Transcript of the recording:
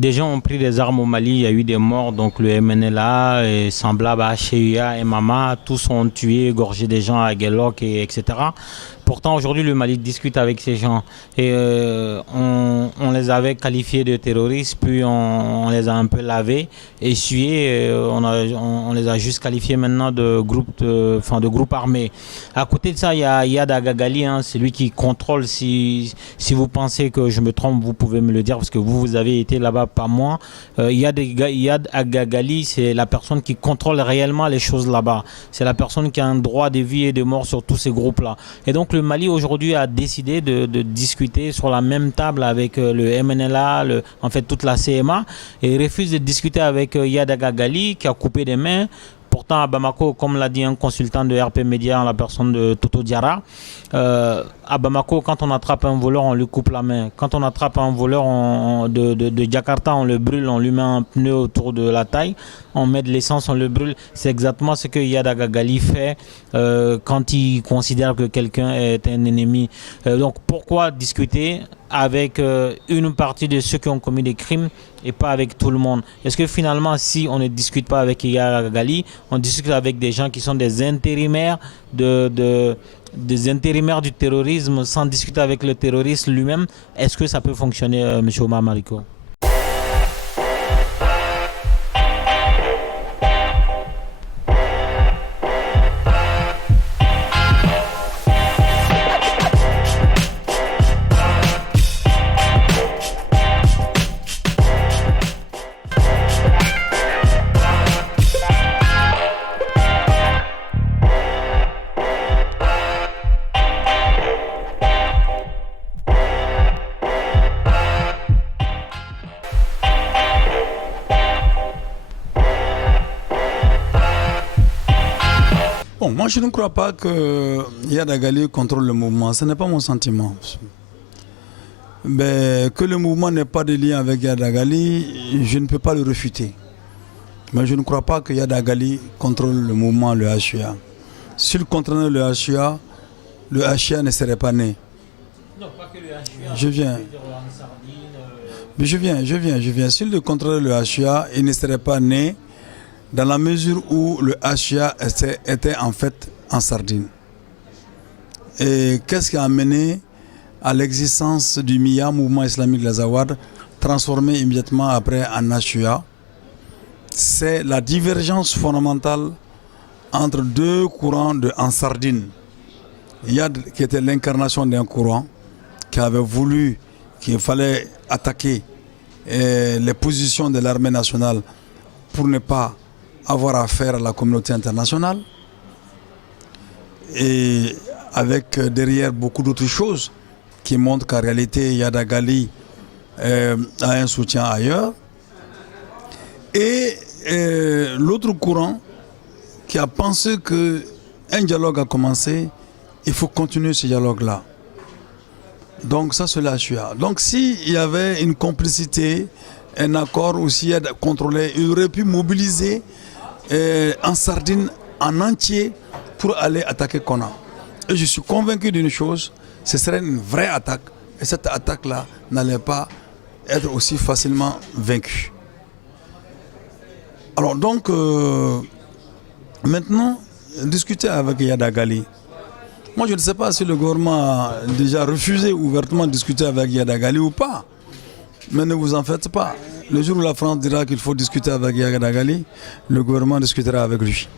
des gens ont pris des armes au Mali, il y a eu des morts, donc le MNLA, et semblable à HEUA et Mama, tous ont tué, égorgé des gens à Guelok, etc. Pourtant, aujourd'hui, le Mali discute avec ces gens. Et on les avait qualifiés de terroristes, puis on les a un peu lavés, essuyés. On les a juste qualifiés maintenant de groupe armé. À côté de ça, il y a Yad Agagali, hein, c'est lui qui contrôle. Si vous pensez que je me trompe, vous pouvez me le dire, parce que vous avez été là-bas, pas moi. Yad Agagali, c'est la personne qui contrôle réellement les choses là-bas. C'est la personne qui a un droit de vie et de mort sur tous ces groupes-là. Et donc, le Mali aujourd'hui a décidé de discuter sur la même table avec le MNLA, en fait toute la CMA, et refuse de discuter avec Yad Agagali qui a coupé des mains. Pourtant, à Bamako, comme l'a dit un consultant de RP Média en la personne de Toto Diarra, à Bamako, quand on attrape un voleur, on lui coupe la main. Quand on attrape un voleur de Jakarta, on le brûle, on lui met un pneu autour de la taille, on met de l'essence, on le brûle. C'est exactement ce que Yad Agagali fait quand il considère que quelqu'un est un ennemi. Donc pourquoi discuter avec une partie de ceux qui ont commis des crimes et pas avec tout le monde? Est-ce que finalement, si on ne discute pas avec Yad Agagali, on discute avec des gens qui sont des intérimaires des intérimaires du terrorisme sans discuter avec le terroriste lui-même? Est-ce que ça peut fonctionner, M. Omar Mariko? Bon, moi je ne crois pas que Yad Agagali contrôle le mouvement, ce n'est pas mon sentiment. Mais que le mouvement n'ait pas de lien avec Yad Agagali, je ne peux pas le refuter. Mais je ne crois pas que Yad Agagali contrôle le mouvement, le HUA. S'il contrôlait le HUA ne serait pas né. Non, pas que le HUA. Je viens. Mais je viens. S'il contrôlait le HUA, il ne serait pas né, dans la mesure où le HUA était en fait en sardine. Et qu'est-ce qui a amené à l'existence du MIA, Mouvement Islamique Lazawad, transformé immédiatement après en HUA? C'est la divergence fondamentale entre deux courants en sardine. Yad, qui était l'incarnation d'un courant, qui avait voulu qu'il fallait attaquer les positions de l'armée nationale pour ne pas avoir affaire à la communauté internationale, et avec derrière beaucoup d'autres choses qui montrent qu'en réalité Yad Agagali a un soutien ailleurs, et l'autre courant qui a pensé qu'un dialogue a commencé, il faut continuer ce dialogue-là. Donc ça c'est la HUA. Donc s'il y avait une complicité, un accord aussi contrôlé, il aurait pu mobiliser en sardine en entier pour aller attaquer Kona. Et je suis convaincu d'une chose, ce serait une vraie attaque. Et cette attaque-là n'allait pas être aussi facilement vaincue. Alors donc, maintenant, discuter avec Yad Agagali. Moi je ne sais pas si le gouvernement a déjà refusé ouvertement de discuter avec Yad Agagali ou pas. Mais ne vous en faites pas. Le jour où la France dira qu'il faut discuter avec Yad Agagali, le gouvernement discutera avec lui.